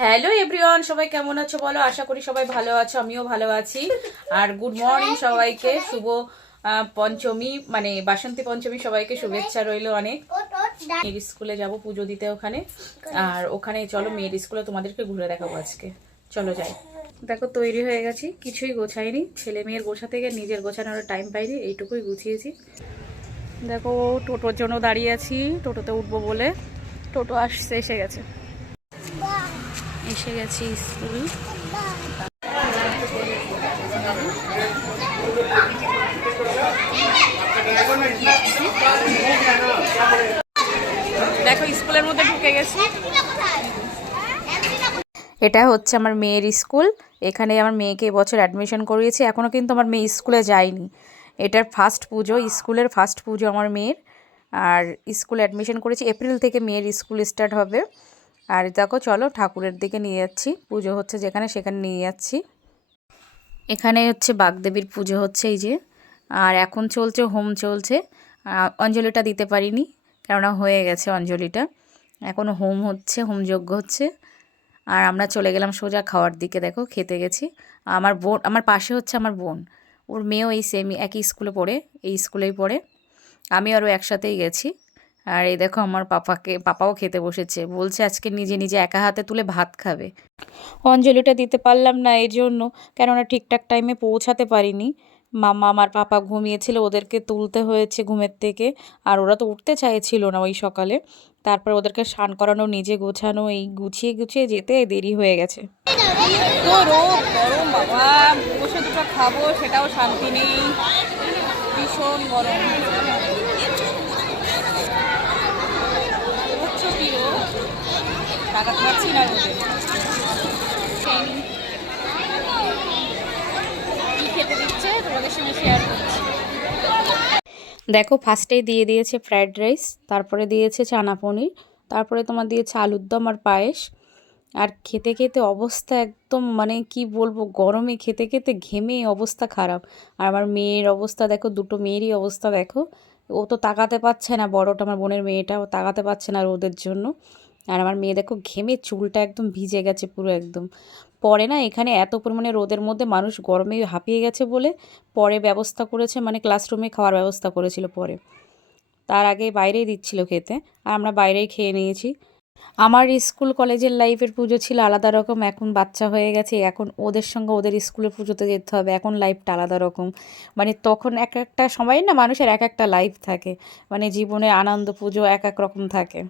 Hello everyone, সবাই কেমন আছো বলো? আশা করি সবাই ভালো আছো, আমিও ভালো আছি। আর গুড মর্নিং সবাইকে, শুভ পঞ্চমী মানে বাসন্তী পঞ্চমী, সবাইকে শুভেচ্ছা রইলো অনেক। মেয়ের স্কুলে যাব পুজো দিতে ওখানে, আর ওখানে চলো মেয়ের স্কুলে তোমাদেরকে ঘুরে দেখাবো আজকে। চলো যাই। দেখো তৈরি হয়ে গেছি, কিছুই গোছাইনি, ছেলে মেয়ের গোছাতে গিয়ে নিজের গোছানোর টাইম পাইনি, এইটুকুই গুছিয়েছি। দেখো টোটোর জন্য দাঁড়িয়ে আছি, টোটোতে উঠবো বলে। টোটো আসছে, এসে গেছে, এসে গেছি স্কুল। দেখো স্কুলের মধ্যে ঢুকে গেছি। এটা হচ্ছে আমার মেয়ের স্কুল। এখানে আমার মেয়েকে এবছর অ্যাডমিশন করিয়েছি, এখনও কিন্তু আমার মেয়ে স্কুলে যায়নি। এটার ফার্স্ট পুজো, স্কুলের ফার্স্ট পুজো আমার মেয়ের। আর স্কুলে অ্যাডমিশন করেছি, এপ্রিল থেকে মেয়ের স্কুল স্টার্ট হবে। আর দেখো চলো ঠাকুরের দিকে নিয়ে যাচ্ছি, পুজো হচ্ছে যেখানে সেখানে নিয়ে যাচ্ছি। এখানে হচ্ছে বাগদেবীর পুজো হচ্ছে এই যে। আর এখন চলছে হোম চলছে, অঞ্জলিটা দিতে পারিনি কেননা হয়ে গেছে অঞ্জলিটা। এখন হোম হচ্ছে, হোমযজ্ঞ হচ্ছে। আর আমরা চলে গেলাম সোজা খাওয়ার দিকে। দেখো খেতে গেছি। আমার বোন, আমার পাশে হচ্ছে আমার বোন, ওর মেয়েও এই সেম একই স্কুলে পড়ে, এই স্কুলেই পড়ে। আমি আরও একসাথেই গেছি। আর এই দেখো আমার পাপাও খেতে বসেছে, বলছে আজকে নিজে নিজে একা হাতে তুলে ভাত খাবে। অঞ্জলিটা দিতে পারলাম না এই জন্য, কেননা ঠিকঠাক টাইমে পৌঁছাতে পারিনি। মামা আমার পাপা ঘুমিয়েছিল, ওদেরকে তুলতে হয়েছে ঘুমের থেকে। আর ওরা তো উঠতে চাইছিল না ওই সকালে। তারপর ওদেরকে স্নান করানো, নিজে গোছানো, এই গুছিয়ে গুছিয়ে যেতে দেরি হয়ে গেছে। তো রোদ গরম বাবা, বসে দুটো খাবো সেটাও শান্তি নেই, ভীষণ গরম। টাকা পাচ্ছি না রোদে। কি খেতে দিচ্ছে তোমাদের সঙ্গে শেয়ার করছি। দেখো ফার্স্টেই দিয়ে দিয়েছে ফ্রায়েড রাইস, তারপরে দিয়েছে চানা পনির, তারপরে তোমার দিয়েছে আলুর দম আর পায়েস। আর খেতে খেতে অবস্থা একদম মানে কি বলবো, গরমে খেতে খেতে ঘেমে অবস্থা খারাপ। আর আমার মেয়ের অবস্থা দেখো, দুটো মেয়েরই অবস্থা দেখো। ও তো তাকাতে পারছে না, বড়টা আমার বোনের মেয়েটা, ও তাকাতে পারছে না রোদের জন্য। আর আমার মেয়ে দেখো ঘেমে চুলটা একদম ভিজে গেছে পুরো একদম। পরে না এখানে এত পরিমাণে রোদের মধ্যে মানুষ গরমে হাঁপিয়ে গেছে বলে পরে ব্যবস্থা করেছে, মানে ক্লাসরুমে খাওয়ার ব্যবস্থা করেছিল পরে। তার আগে বাইরেই দিচ্ছিল খেতে, আর আমরা বাইরেই খেয়ে নিয়েছি। আমার স্কুল কলেজের লাইফের পুজো ছিল আলাদা রকম, এখন বাচ্চা হয়ে গেছে, এখন ওদের সঙ্গে ওদের স্কুলের পুজোতে যেতে হবে, এখন লাইফটা আলাদা রকম। মানে তখন এক একটা সময় না মানুষের এক একটা লাইফ থাকে, মানে জীবনে আনন্দ পুজো এক এক রকম থাকে।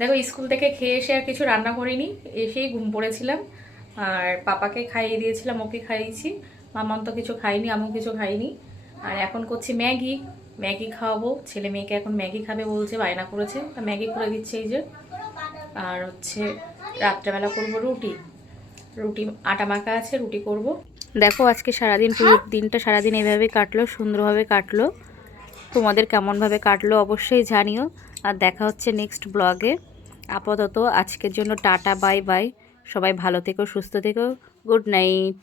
দেখো স্কুল থেকে খেয়ে এসে আর কিছু রান্না করিনি, এসেই ঘুম পড়েছিলাম। আর পাপাকে খাইয়ে দিয়েছিলাম, ওকে খাইয়েছি। মামাম তো কিছু খাইনি, আমিও কিছু খাইনি। আর এখন করছি ম্যাগি, ম্যাগি খাওয়াবো ছেলে মেয়েকে, এখন ম্যাগি খাবে বলছে, বায়না করেছে, তা ম্যাগি করে দিচ্ছে এই যে। আর হচ্ছে রাত্রেবেলা করব রুটি, রুটি আটা মাখা আছে, রুটি করব। দেখো আজকে সারাদিন, পুরো দিনটা সারাদিন এইভাবে কাটলো, সুন্দরভাবে কাটলো। তোমাদের কেমনভাবে কাটলো অবশ্যই জানিও। আর দেখা হচ্ছে নেক্সট ব্লগে। আপাতত আজকের জন্য টাটা, বাই বাই। সবাই ভালো থেকো, সুস্থ থেকো, গুড নাইট।